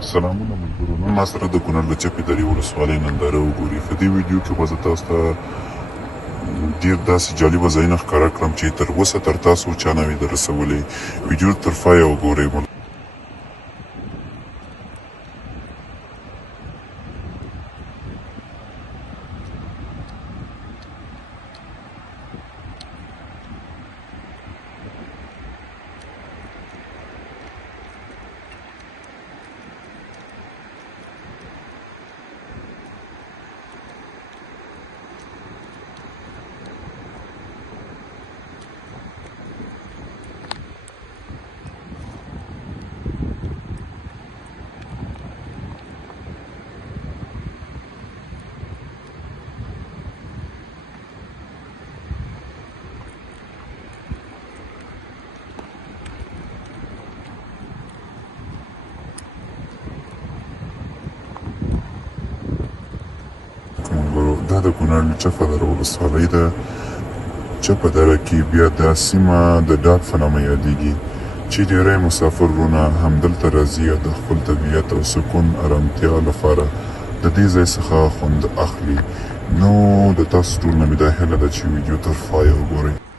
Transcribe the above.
سلامونه ملګرو، نن ما سره د کونړ د چپې درې ولسوالۍ ننداره وګورئ. په دې ویډیو کې به زه تاسو ته ډېر داسې جالبه ځایونه ښکاره کړم چې تر اوسه تر تاسو چا نه وي در رسولی. ویډیو تر پایه وګورئ. دا د کونړ چپه دره ولسوالۍ ده. چپه دره کې بیا دا سیمه د ډاک په نامه یادېږي چې ډېری مسافر وروڼه همدلته راځي او د خپل طبیعت او سکون ارامتیا لپاره د دې ځای څخه خوند اخلي. نو د تاسو ټول نه مې دا هیله ده چې ویډیو تر پایه وګورئ.